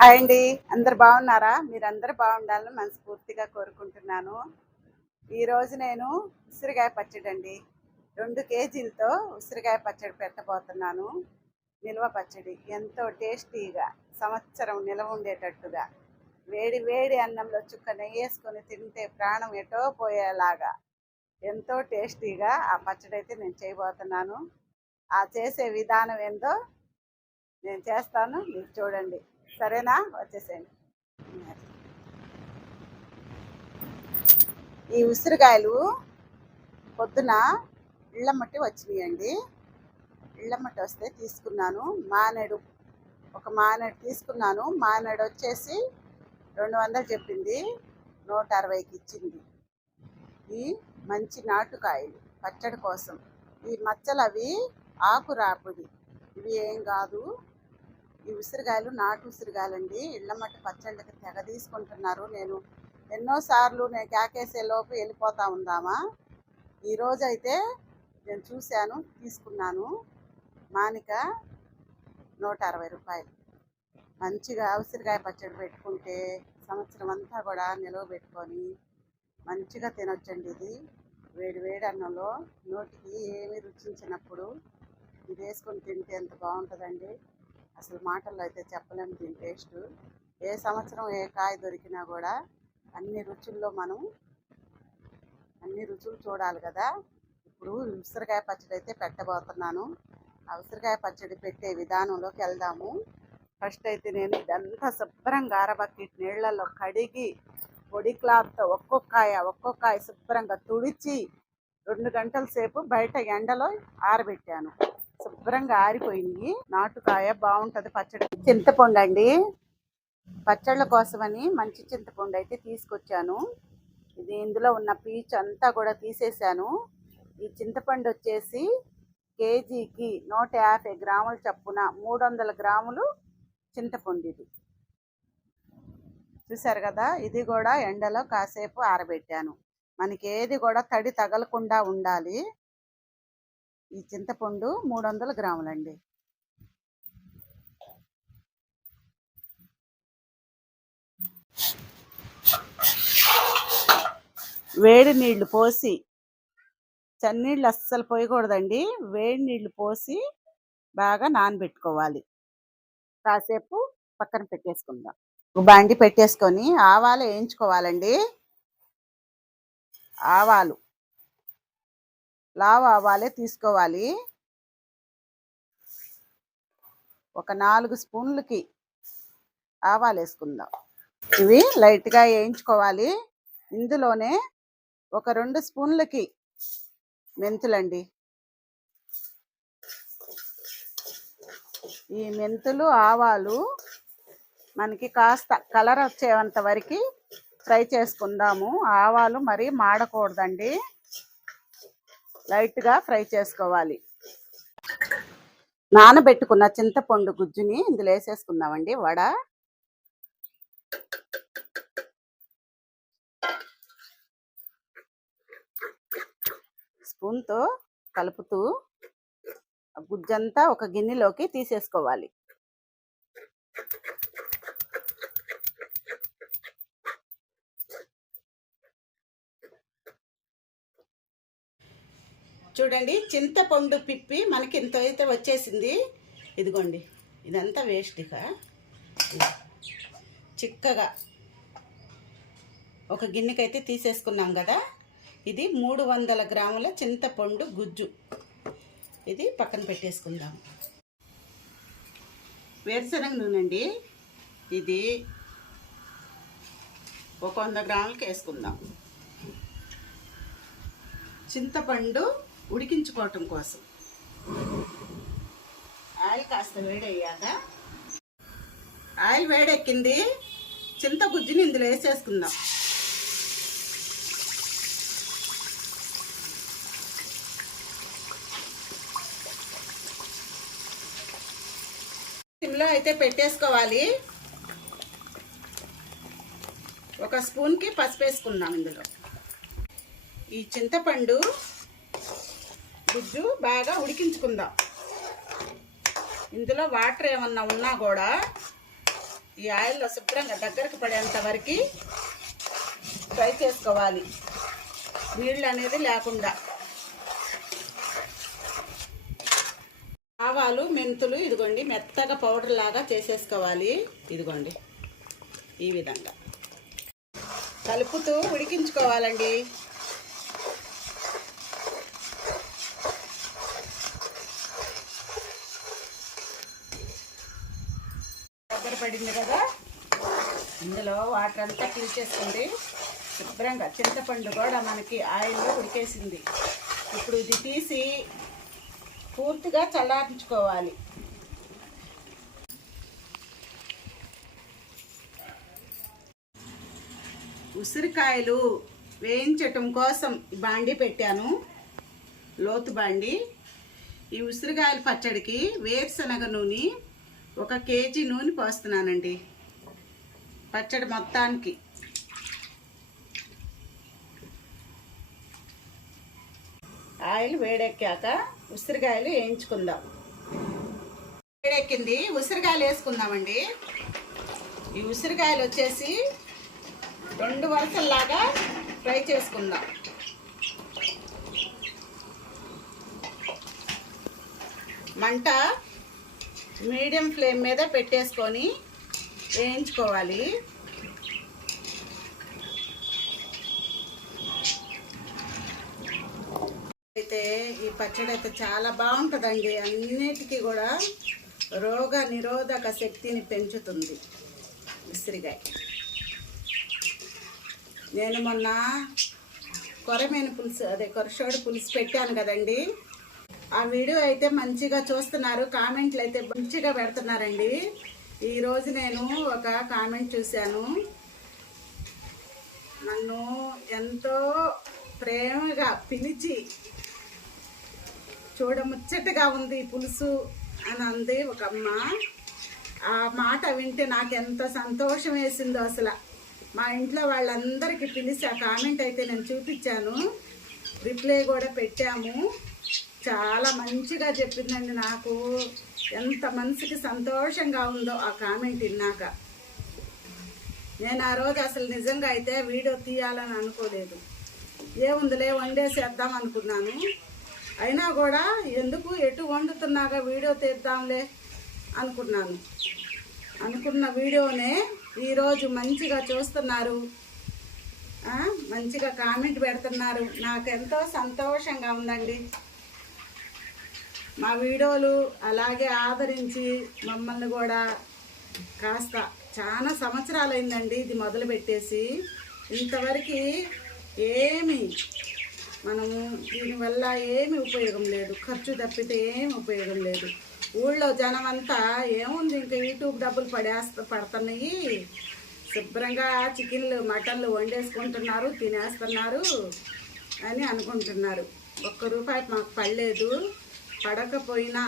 Hi అండి. అందరు బాగున్నారా? మీరందరూ బాగుండాలని మనస్ఫూర్తిగా కోరుకుంటున్నాను. ఈరోజు నేను ఉసిరికాయ పచ్చడి అండి, 2 కేజీలతో ఉసిరికాయ పచ్చడి పెట్టబోతున్నాను. నిల్వ పచ్చడి ఎంతో టేస్టీగా, సంవత్సరం నిల్వ ఉండేటట్టుగా, వేడి వేడి అన్నంలో చుక్క నెయ్యి వేసుకొని తింటే ప్రాణం ఎటో పోయేలాగా ఎంతో టేస్టీగా ఆ పచ్చడి అయితే నేను చేయబోతున్నాను. ఆ చేసే విధానం ఏందో నేను చేస్తాను, మీరు చూడండి. సరేనా? వచ్చేసేయండి. ఈ ఉసిరికాయలు పొద్దున ఇళ్ళమ్మటి వచ్చినాయండి. ఇళ్ళమ్మటి వస్తే తీసుకున్నాను. ఒక మానేడు తీసుకున్నాను. మానేడు వచ్చేసి 200 చెప్పింది, 160కి ఇచ్చింది. ఈ మంచి నాటుకాయలు పచ్చడి కోసం. ఈ మచ్చలు అవి ఆకురాపుడి, ఇవి ఏం కాదు. ఈ ఉసిరికాయలు నాటు ఉసిరికాయలండి. ఇళ్ళమ్మటి పచ్చళ్ళకి తెగ తీసుకుంటున్నారు. నేను ఎన్నోసార్లు కేకేసే లోపు వెళ్ళిపోతా ఉందామా. ఈరోజు అయితే నేను చూశాను, తీసుకున్నాను. మానిక 160 రూపాయలు. మంచిగా ఉసిరికాయ పచ్చడి పెట్టుకుంటే సంవత్సరం అంతా కూడా నిలవ పెట్టుకొని మంచిగా తినొచ్చండి. ఇది వేడి వేడి అన్నంలో నోటికి ఏమీ రుచించినప్పుడు ఇది వేసుకొని తింటే ఎంత బాగుంటుందండి. అసలు మాటల్లో అయితే చెప్పలేము దీని టేస్ట్. ఏ సంవత్సరం ఏ కాయ దొరికినా కూడా అన్ని రుచుల్లో మనం అన్ని రుచులు చూడాలి కదా. ఇప్పుడు ఉసిరికాయ పచ్చడి అయితే పెట్టబోతున్నాను. ఆ ఉసిరికాయ పచ్చడి పెట్టే విధానంలోకి వెళ్దాము. ఫస్ట్ అయితే నేను ఇదంతా శుభ్రంగా అరబకెట్ నీళ్లలో కడిగి పొడి క్లాత్తో ఒక్కొక్కాయ శుభ్రంగా తుడిచి 2 గంటల సేపు బయట ఎండలో ఆరబెట్టాను. శుభ్రంగా ఆరిపోయింది. నాటుకాయ బాగుంటుంది పచ్చడి. చింతపండు అండి, పచ్చళ్ళ కోసమని మంచి చింతపండు అయితే తీసుకొచ్చాను. ఇది ఇందులో ఉన్న పీచు అంతా కూడా తీసేసాను. ఈ చింతపండు వచ్చేసి కేజీకి 150 గ్రాముల చప్పున 300 గ్రాములు చింతపండు. ఇది చూసారు కదా. ఇది కూడా ఎండలో కాసేపు ఆరబెట్టాను. మనకి ఏది కూడా తడి తగలకుండా ఉండాలి. ఈ చింతపండు 300 గ్రాములండి. వేడి నీళ్లు పోసి, చన్నీళ్ళు అస్సలు పోయకూడదండి, వేడి నీళ్లు పోసి బాగా నానబెట్టుకోవాలి. కాసేపు పక్కన పెట్టేసుకుందాం. బండి పెట్టేసుకొని ఆవాలు వేయించుకోవాలండి. ఆవాలు లావు ఆవాలే తీసుకోవాలి. ఒక 4 స్పూన్లకి ఆవాలు వేసుకుందాం. ఇవి లైట్గా వేయించుకోవాలి. ఇందులోనే ఒక 2 స్పూన్లకి మెంతులండి. ఈ మెంతులు ఆవాలు మనకి కాస్త కలర్ వచ్చేంత వరకు ఫ్రై చేసుకుందాము. ఆవాలు మరీ మాడకూడదండి, లైట్గా ఫ్రై చేసుకోవాలి. నానబెట్టుకున్న చింతపండు గుజ్జుని ఇందులో వేసేసుకుందామండి. వడ స్పూన్తో కలుపుతూ గుజ్జంతా ఒక గిన్నెలోకి తీసేసుకోవాలి. చూడండి, చింతపండు పిప్పి మనకి ఇంత అయితే వచ్చేసింది. ఇదిగోండి, ఇదంతా వేస్ట్గా చిక్కగా ఒక గిన్నెకైతే తీసేసుకున్నాం కదా. ఇది 300 గ్రాముల చింతపండు గుజ్జు. ఇది పక్కన పెట్టేసుకుందాం. వేరుశనగ నూనె అండి, ఇది ఒక 100 గ్రాములకి వేసుకుందాం. చింతపండు ఉడికించుకోవటం కోసం. ఆయిల్ కాస్త వేడయ్యాక, ఆయిల్ వేడెక్కింది, చింతగుజ్జుని ఇందులో వేసేసుకుందాం. సిమ్లో అయితే పెట్టేసుకోవాలి. ఒక స్పూన్కి పసుపు వేసుకుందాం. ఇందులో ఈ చింతపండు గుజ్జు బాగా ఉడికించుకుందాం. ఇందులో వాటర్ ఏమన్నా ఉన్నా కూడా ఈ ఆయిల్లో శుభ్రంగా దగ్గరకు పడేంత వరకు ఫ్రై చేసుకోవాలి, నీళ్ళు అనేది లేకుండా. ఆవాలు మెంతులు ఇదిగోండి మెత్తగా పౌడర్ లాగా చేసేసుకోవాలి. ఇదిగోండి ఈ విధంగా కలుపుతూ ఉడికించుకోవాలండి. దగ్గర పడింది కదా, ఇందులో వాటర్ అంతా పీల్చేసుకుంది. శుభ్రంగా చింతపండు కూడా మనకి ఆయిల్లో ఉడికేసింది. ఇప్పుడు ఇది తీసి పూర్తిగా చల్లారించుకోవాలి. ఉసిరికాయలు వేయించటం కోసం బాండి పెట్టాను, లోతు బాండి. ఈ ఉసిరికాయల పచ్చడికి వేరుశనగ నూనె 1 కేజీ నూనె పోస్తున్నానండి పచ్చడి మొత్తానికి. ఆయిల్ వేడెక్కాక ఉసిరికాయలు వేయించుకుందాం. వేడెక్కింది, ఉసిరికాయలు వేసుకుందామండి. ఈ ఉసిరికాయలు వచ్చేసి 2 వరుసల్లాగా ఫ్రై చేసుకుందాం. మంట మీడియం ఫ్లేమ్ మీద పెట్టేసుకొని వేయించుకోవాలి. అయితే ఈ పచ్చడి అయితే చాలా బాగుంటుందండి. అన్నిటికీ కూడా రోగ నిరోధక శక్తిని పెంచుతుంది ఉసిరికాయ. నేను మొన్న కొరమేను పులుసు కొరషోడు పులుసు పెట్టాను కదండి, ఆ వీడియో అయితే మంచిగా చూస్తున్నారు, కామెంట్లు అయితే మంచిగా పెడుతున్నారండి. ఈరోజు నేను ఒక కామెంట్ చూశాను, నన్ను ఎంతో ప్రేమగా పిలిచి చూడముచ్చటగా ఉంది పులుసు అని అంది ఒక అమ్మ. ఆ మాట వింటే నాకు ఎంత సంతోషం వేసిందో అసలు. మా ఇంట్లో వాళ్ళందరికీ పిలిచి ఆ కామెంట్ అయితే నేను చూపించాను, రిప్లై కూడా పెట్టాము. చాలా మంచిగా చెప్పిందండి. నాకు ఎంత మనసుకి సంతోషంగా ఉందో ఆ కామెంట్ విన్నాక. నేను ఆ రోజు అసలు నిజంగా అయితే వీడియో తీయాలని అనుకోలేదు, ఏముందిలే వండేసేద్దాం అనుకున్నాను. అయినా కూడా ఎందుకు ఎటు వండుతున్నాగా వీడియో తీద్దాంలే అనుకున్న వీడియోనే ఈరోజు మంచిగా చూస్తున్నారు, మంచిగా కామెంట్ పెడుతున్నారు. నాకు ఎంతో సంతోషంగా ఉందండి. మా వీడియోలు అలాగే ఆదరించి మమ్మల్ని కూడా కాస్త చాలా సంవత్సరాలు అయిందండి ఇది మొదలుపెట్టేసి. ఇంతవరకు ఏమి మనము దీనివల్ల ఏమి ఉపయోగం లేదు, ఖర్చు తప్పితే ఏమి ఉపయోగం లేదు. ఊళ్ళో జనం అంతా ఏముంది ఇంకా యూట్యూబ్ డబ్బులు పడుతున్నాయి, శుభ్రంగా చికెన్లు మటన్లు వండేసుకుంటున్నారు, తినేస్తున్నారు అని అనుకుంటున్నారు. ₹1 మాకు పడలేదు. పడకపోయినా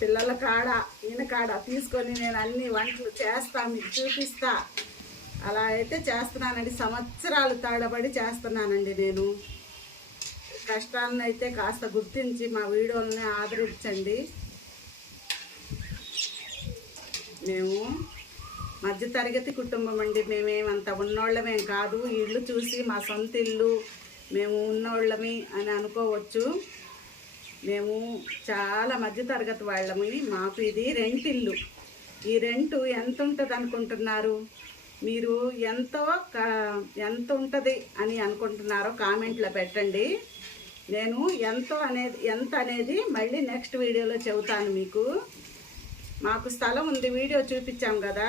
పిల్లల కాడ ఈయన కాడ తీసుకొని నేను అన్ని వంటలు చేస్తా, మీకు చూపిస్తా. అలా అయితే చేస్తున్నానండి, సంవత్సరాలు తడబడి చేస్తున్నానండి. నేను కష్టాలను అయితే కాస్త గుర్తించి మా వీడియోలని ఆదరించండి. మేము మధ్యతరగతి కుటుంబం అండి, మేమేమంత ఉన్నోళ్ళమేం కాదు. ఇల్లు చూసి మా సొంత ఇల్లు మేము ఉన్నోళ్ళమి అని అనుకోవచ్చు. మేము చాలా మధ్యతరగతి వాళ్ళమి. మాకు ఇది రెంటిల్లు. ఈ రెంటు ఎంత ఉంటుంది అనుకుంటున్నారు మీరు? ఎంత ఉంటుంది అని అనుకుంటున్నారో కామెంట్లో పెట్టండి. నేను ఎంత అనేది మళ్ళీ నెక్స్ట్ వీడియోలో చెబుతాను మీకు. మాకు స్థలం ఉంది, వీడియో చూపించాం కదా,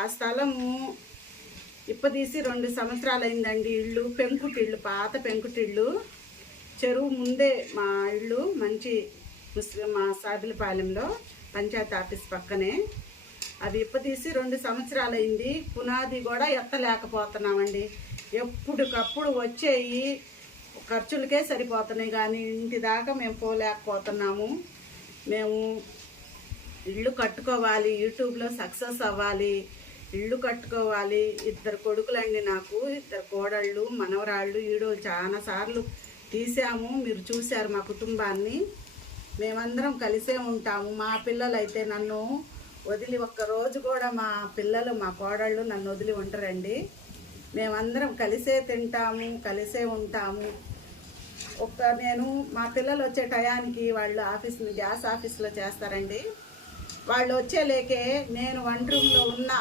ఆ స్థలము ఇప్పదీసి 2 సంవత్సరాలు అయిందండి. ఇల్లు పెంకుటిళ్ళు, పాత పెంకుటిళ్ళు. చెరువు ముందే మా ఇల్లు, మంచి మా సాదులపాలెంలో పంచాయతీ ఆఫీస్ పక్కనే. అది ఇప్పదీసి 2 సంవత్సరాలు అయింది. పునాది కూడా ఎత్తలేకపోతున్నామండి. ఎప్పటికప్పుడు వచ్చేయి ఖర్చులకే సరిపోతున్నాయి, కానీ ఇంటి దాకా మేము పోలేకపోతున్నాము. మేము ఇల్లు కట్టుకోవాలి, యూట్యూబ్లో సక్సెస్ అవ్వాలి, ఇల్లు కట్టుకోవాలి. 2 కొడుకులండి నాకు, 2 కోడళ్ళు, మనవరాళ్ళు. వీడియోలు చాలాసార్లు తీసాము, మీరు చూశారు మా కుటుంబాన్ని. మేమందరం కలిసే ఉంటాము. మా పిల్లలు అయితే నన్ను వదిలి ఒక్క రోజు కూడా మా పిల్లలు మా కోడళ్ళు నన్ను వదిలి ఉంటారండి. మేమందరం కలిసే తింటాము, కలిసే ఉంటాము. నేను మా పిల్లలు వచ్చే టయానికి వాళ్ళు గ్యాస్ ఆఫీస్లో చేస్తారండి. వాళ్ళు వచ్చేలేకే నేను వంట రూమ్లో ఉన్నా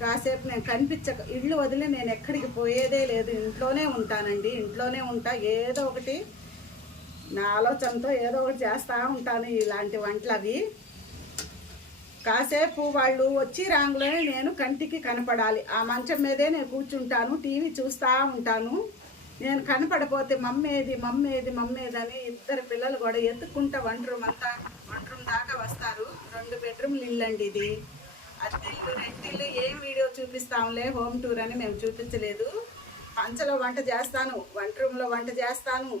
కాసేపు నేను ఇల్లు వదిలి నేను ఎక్కడికి పోయేదే లేదు. ఇంట్లోనే ఉంటానండి, ఇంట్లోనే ఉంటా. ఏదో ఒకటి నా ఆలోచనతో ఏదో ఒకటి చేస్తూ ఉంటాను ఇలాంటి వంటలు. అవి కాసేపు వాళ్ళు వచ్చి రాంగులోనే నేను కంటికి కనపడాలి. ఆ మంచం మీదే నేను కూర్చుంటాను, టీవీ చూస్తూ ఉంటాను. నేను కనపడపోతే మమ్మేది అని ఇద్దరు పిల్లలు కూడా ఎత్తుక్కుంటా వంట రూమ్ దాకా వస్తారు. 2 బెడ్రూమ్లు ఇల్లు అండి ఇది. అద్దెల్లు రెంటిల్లు ఏం వీడియో చూపిస్తాంలే, హోమ్ టూర్ అని మేము చూపించలేదు. పంచలో వంట చేస్తాను, వంట రూమ్లో వంట చేస్తాను.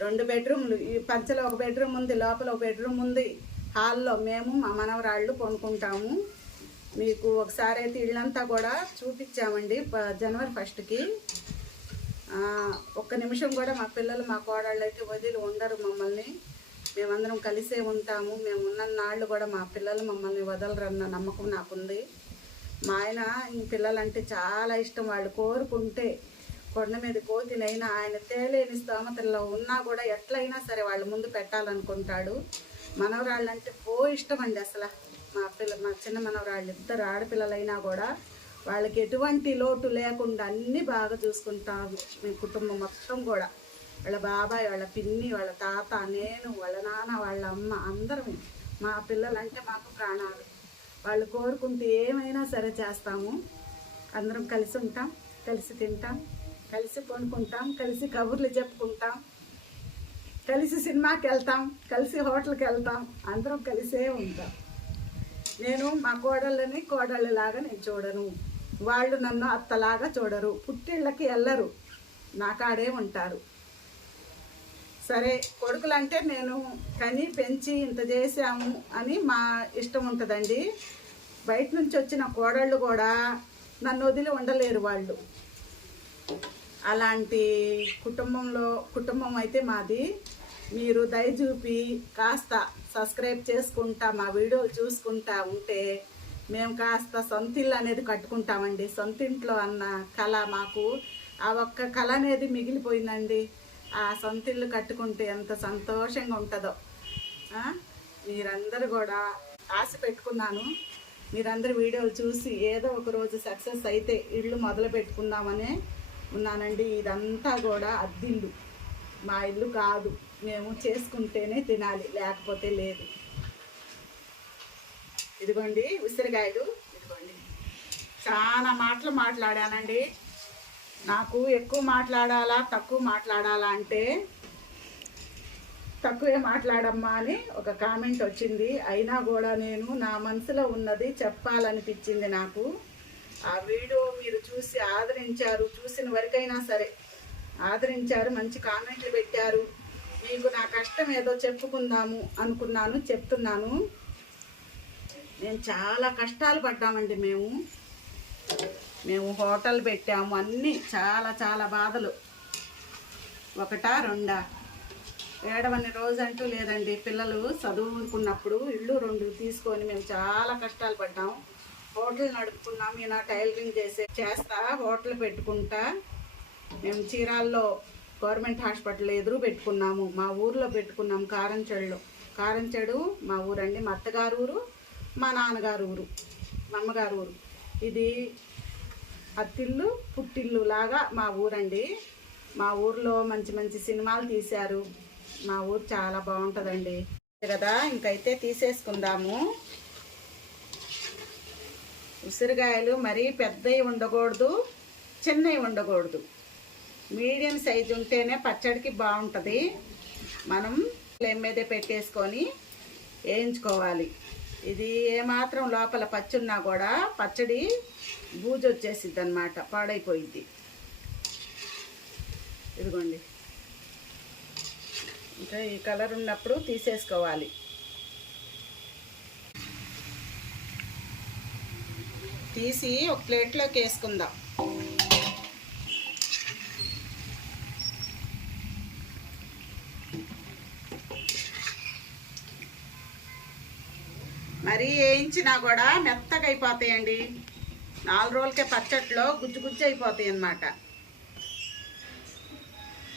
2 బెడ్రూమ్లు, ఈ పంచలో 1 బెడ్రూమ్ ఉంది, లోపల 1 బెడ్రూమ్ ఉంది. హాల్లో మేము మా మనవరాళ్ళు కొనుక్కుంటాము. మీకు ఒకసారి అయితే ఇళ్ళంతా కూడా చూపించామండి జనవరి 1కి. ఒక్క నిమిషం కూడా మా పిల్లలు మా కోడళ్ళు అయితే వదిలి ఉండరు మమ్మల్ని. మేమందరం కలిసే ఉంటాము. మేము ఉన్న నాళ్ళు కూడా మా పిల్లలు మమ్మల్ని వదలరన్న నమ్మకం నాకుంది. మా ఆయన ఈ పిల్లలంటే చాలా ఇష్టం. వాళ్ళు కోరుకుంటే కొండ మీద కోతినైనా ఆయన తేలేని స్తోమతల్లో ఉన్నా కూడా ఎట్లయినా సరే వాళ్ళ ముందు పెట్టాలనుకుంటాడు. మనవరాళ్ళు అంటే ఇష్టం అండి అసలు. మా చిన్న మనవరాళ్ళు 2 ఆడపిల్లలైనా కూడా వాళ్ళకి ఎటువంటి లోటు లేకుండా అన్నీ బాగా చూసుకుంటాము. మీ కుటుంబం మొత్తం కూడా, వాళ్ళ బాబాయ్, వాళ్ళ పిన్ని, వాళ్ళ తాత, నేను, వాళ్ళ నాన్న, వాళ్ళ అమ్మ, అందరం. మా పిల్లలంటే మాకు ప్రాణాలు. వాళ్ళు కోరుకుంటే ఏమైనా సరే చేస్తాము. అందరం కలిసి ఉంటాం, కలిసి తింటాం, కలిసి కొనుక్కుంటాం, కలిసి కబుర్లు చెప్పుకుంటాం, కలిసి సినిమాకి వెళ్తాం, కలిసి హోటల్కి వెళ్తాం. అందరం కలిసే ఉంటాం. నేను మా కోడళ్ళలాగా నేను చూడను, వాళ్ళు నన్ను అత్తలాగా చూడరు. పుట్టిళ్ళకి వెళ్ళరు, నా కాడే ఉంటారు. సరే, కొడుకులంటే నేను కని పెంచి ఇంత చేసాము అని మా ఇష్టం ఉంటుందండి. బయట నుంచి వచ్చిన కోడళ్ళు కూడా నన్ను వదిలి ఉండలేరు. వాళ్ళు అలాంటి కుటుంబం అయితే మాది. మీరు దయ చూపి కాస్త సబ్స్క్రైబ్ చేసుకుంటా మా వీడియోలు చూసుకుంటా ఉంటే మేము కాస్త సొంత ఇల్లు అనేది కట్టుకుంటామండి. సొంత ఇంట్లో అన్న కళ మాకు, ఆ ఒక్క కళ అనేది మిగిలిపోయిందండి. ఆ సొంత ఇల్లు కట్టుకుంటే ఎంత సంతోషంగా ఉంటుందో. మీరందరూ కూడా ఆశ పెట్టుకున్నాను. మీరందరూ వీడియోలు చూసి ఏదో ఒక రోజు సక్సెస్ అయితే ఇల్లు మొదలు పెట్టుకుందామనే ఉన్నానండి. ఇదంతా కూడా అద్దిల్లు, మా ఇల్లు కాదు. మేము చేసుకుంటేనే తినాలి, లేకపోతే లేదు. ఇదిగోండి ఉసిరికాయలు, ఇదిగోండి. చాలా మాటలు మాట్లాడానండి. నాకు ఎక్కువ మాట్లాడాలా తక్కువ మాట్లాడాలా అంటే తక్కువే మాట్లాడమ్మా అని ఒక కామెంట్ వచ్చింది. అయినా కూడా నేను నా మనసులో ఉన్నది చెప్పాలనిపించింది నాకు. ఆ వీడియో మీరు చూసి ఆదరించారు, చూసిన వరకైనా సరే ఆదరించారు, మంచి కామెంట్లు పెట్టారు. మీకు నా కష్టం ఏదో చెప్పుకుందాము అనుకున్నాను, చెప్తున్నాను. మేము చాలా కష్టాలు పడ్డామండి. మేము హోటల్ పెట్టాము, అన్నీ చాలా బాధలు. 1, 2 ఏడవని రోజు అంటూ లేదండి. పిల్లలు చదువుకున్నప్పుడు ఇల్లు 2 తీసుకొని మేము చాలా కష్టాలు పడ్డాము. హోటల్ నడుపుకున్నాం. ఈయన టైలరింగ్ చేస్తా హోటల్ పెట్టుకుంటా. మేము చీరాల్లో గవర్నమెంట్ హాస్పిటల్ ఎదురు పెట్టుకున్నాము. మా ఊర్లో పెట్టుకున్నాము, కారంచెడు మా ఊరండి. మా అత్తగారు ఊరు, మా నాన్నగారు ఊరు, మా అమ్మగారు ఊరు. ఇది అత్తిల్లు పుట్టిల్లు లాగా మా ఊరండి. మా ఊర్లో మంచి సినిమాలు తీశారు. మా ఊరు చాలా బాగుంటుందండి కదా. ఇంకైతే తీసేసుకుందాము. ఉసిరికాయలు మరీ పెద్దవి ఉండకూడదు, చిన్నవి ఉండకూడదు. మీడియం సైజు ఉంటేనే పచ్చడికి బాగుంటుంది. మనం ఫ్లేమ్ మీదే పెట్టేసుకొని వేయించుకోవాలి. ఇది ఏమాత్రం లోపల పచ్చున్నా కూడా పచ్చడి బూజు వచ్చేసిద్ది అన్నమాట, పాడైపోయిద్ది. ఇదిగోండి, ఇంకా ఈ కలర్ ఉన్నప్పుడు తీసేసుకోవాలి. తీసి ఒక ప్లేట్లోకి వేసుకుందాం. వేయించినా కూడా మెత్తగా అయిపోతాయండి. 4 రోజులకే పచ్చట్లో గుజ్జు గుజ్జు అయిపోతాయి అన్నమాట.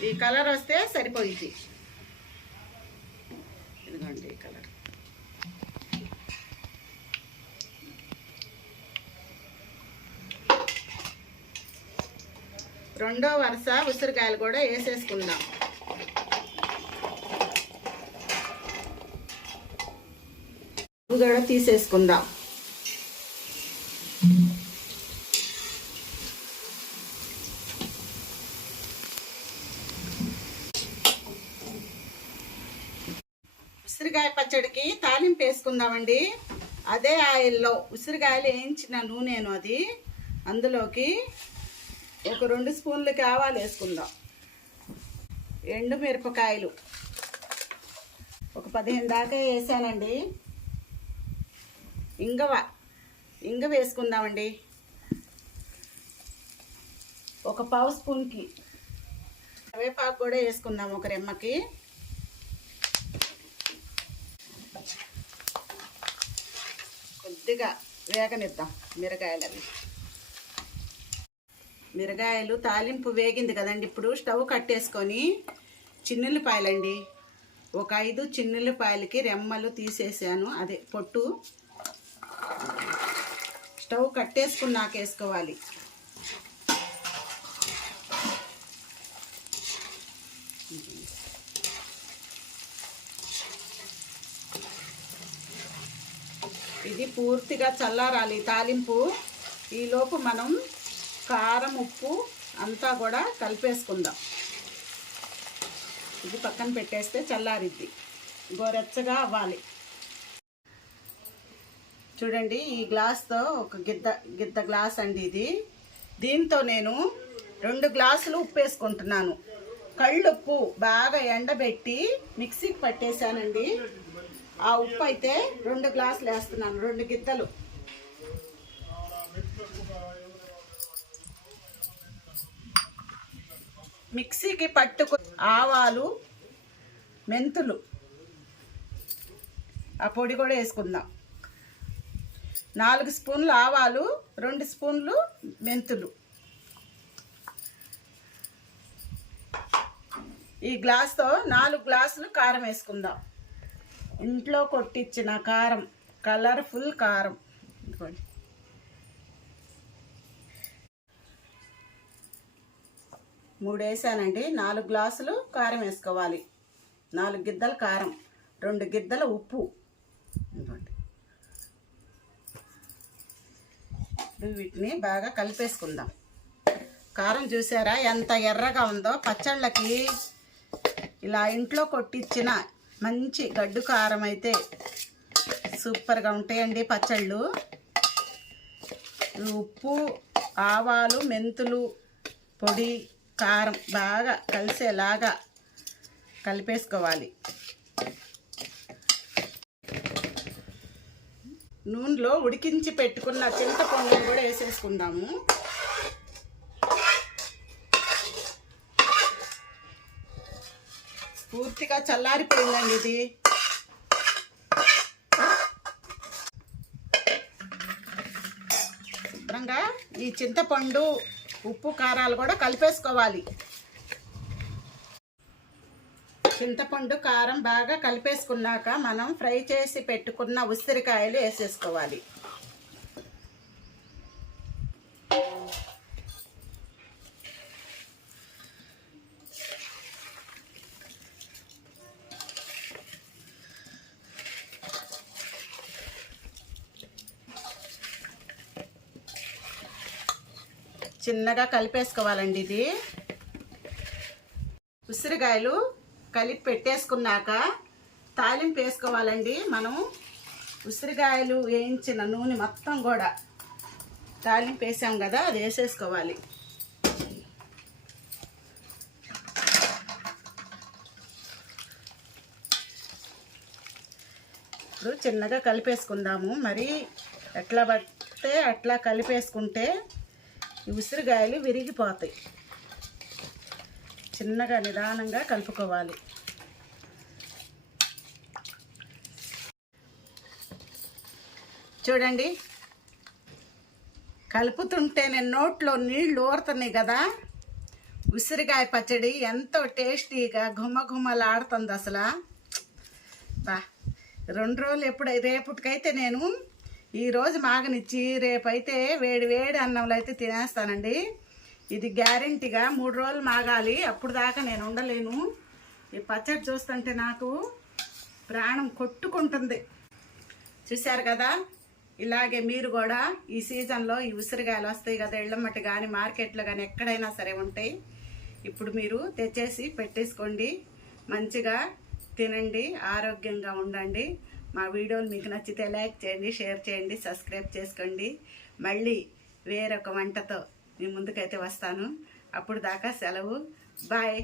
ఈ కలర్ వస్తే సరిపోయింది. ఇదిగోండి ఈ కలర్. రెండో వరుస ఉసిరికాయలు కూడా వేసేసుకుందాం. ఇవి కూడా తీసేసుకుందాం. ఉసిరికాయ పచ్చడికి తాలింపు వేసుకుందామండి. అదే ఆయిల్లో ఉసిరికాయలు వేయించిన నూనెను అది అందులోకి ఒక 2 స్పూన్లకి ఆవాలు వేసుకుందాం. ఎండు మిరపకాయలు ఒక 15 దాకా వేసానండి. ఇంగ వేసుకుందామండి. ఒక 1/2 స్పూన్కి కరివేపాకు కూడా వేసుకుందాం ఒక రెమ్మకి. కొద్దిగా వేగనిద్దాం మిరగాయలు తాలింపు వేగింది కదండి. ఇప్పుడు స్టవ్ కట్టేసుకొని చిన్నుల్లిపాయలండి, ఒక 5 చిన్నుల్లిపాయలకి రెమ్మలు తీసేసాను, అదే పొట్టు. స్టవ్ కట్టేసుకున్నాక వేసుకోవాలి. ఇది పూర్తిగా చల్లారాలి తాలింపు. ఈలోపు మనం కారం ఉప్పు అంతా కూడా కలిపేసుకుందాం. ఇది పక్కన పెట్టేస్తే చల్లారిద్ది, గోరెచ్చగా అవ్వాలి. చూడండి ఈ గ్లాస్తో ఒక గిద్ద గ్లాస్ అండి ఇది. దీంతో నేను 2 గ్లాసులు ఉప్పు వేసుకుంటున్నాను. కళ్ళుప్పు బాగా ఎండబెట్టి మిక్సీకి పట్టేశానండి. ఆ ఉప్పు అయితే 2 గ్లాసులు వేస్తున్నాను, 2 గిద్దలు. మిక్సీకి పట్టుకు ఆవాలు, మెంతులు ఆ పొడి కూడా వేసుకుందాం. 4 స్పూన్లు ఆవాలు, 2 స్పూన్లు మెంతులు. ఈ గ్లాస్తో 4 గ్లాసులు కారం వేసుకుందాం. ఇంట్లో కొట్టించిన కారం, కలర్ఫుల్ కారం. 3 వేసానండి. 4 గ్లాసులు కారం వేసుకోవాలి. 4 గిద్దల కారం, 2 గిద్దల ఉప్పు. వీటిని బాగా కలిపేసుకుందాం. కారం చూసారా ఎంత ఎర్రగా ఉందో. పచ్చళ్ళకి ఇలా ఇంట్లో కొట్టించిన మంచి గడ్డు కారం అయితే సూపర్గా ఉంటాయండి పచ్చళ్ళు. ఉప్పు, ఆవాలు, మెంతులు పొడి, కారం బాగా కలిసేలాగా కలిపేసుకోవాలి. నూనెలో ఉడికించి పెట్టుకున్న చింతపండుని కూడా వేసేసుకుందాము. పూర్తిగా చల్లారిపోయిందండి ఇది. శుభ్రంగా ఈ చింతపండు, ఉప్పు, కారాలు కూడా కలిపేసుకోవాలి. చింతపండు, కారం బాగా కలిపేసుకున్నాక మనం ఫ్రై చేసి పెట్టుకున్న ఉసిరికాయలు వేసేసుకోవాలి. చిన్నగా కలిపేసుకోవాలండి. ఇది ఉసిరికాయలు కలిపి పెట్టేసుకున్నాక తాలింపు వేసుకోవాలండి. మనం ఉసిరికాయలు వేయించిన నూనె మొత్తం కూడా తాలింపు వేసాం కదా, అది వేసేసుకోవాలి. ఇప్పుడు చిన్నగా కలిపేసుకుందాము. మరి ఎట్లా పడితే అట్లా కలిపేసుకుంటే ఈ ఉసిరికాయలు విరిగిపోతాయి. చిన్నగా నిదానంగా కలుపుకోవాలి. చూడండి, కలుపుతుంటే నేను నోట్లో నీళ్లు ఊరుతున్నాయి కదా. ఉసిరికాయ పచ్చడి ఎంతో టేస్టీగా ఘుమఘుమలాడుతుంది అసలు. బా 2 రోజులు రేపటికైతే నేను ఈరోజు మాగనిచ్చి రేపైతే వేడి వేడి అన్నంలో అయితే తినేస్తానండి. ఇది గ్యారెంటీగా 3 రోజులు మాగాలి, అప్పుడు దాకా నేను ఉండలేను. ఈ పచ్చడి చూస్తుంటే నాకు ప్రాణం కొట్టుకుంటుంది. చూశారు కదా, ఇలాగే మీరు కూడా ఈ సీజన్లో ఈ ఉసిరికాయలు వస్తాయి కదా, ఇళ్ళమ్మటి కానీ మార్కెట్లో కానీ ఎక్కడైనా సరే ఉంటాయి. ఇప్పుడు మీరు తెచ్చేసి పెట్టేసుకోండి, మంచిగా తినండి, ఆరోగ్యంగా ఉండండి. మా వీడియోలు మీకు నచ్చితే లైక్ చేయండి, షేర్ చేయండి, సబ్స్క్రైబ్ చేసుకోండి. మళ్ళీ వేరొక వంటతో మీ ముందుకైతే వస్తాను. అప్పుడు దాకా సెలవు. బాయ్.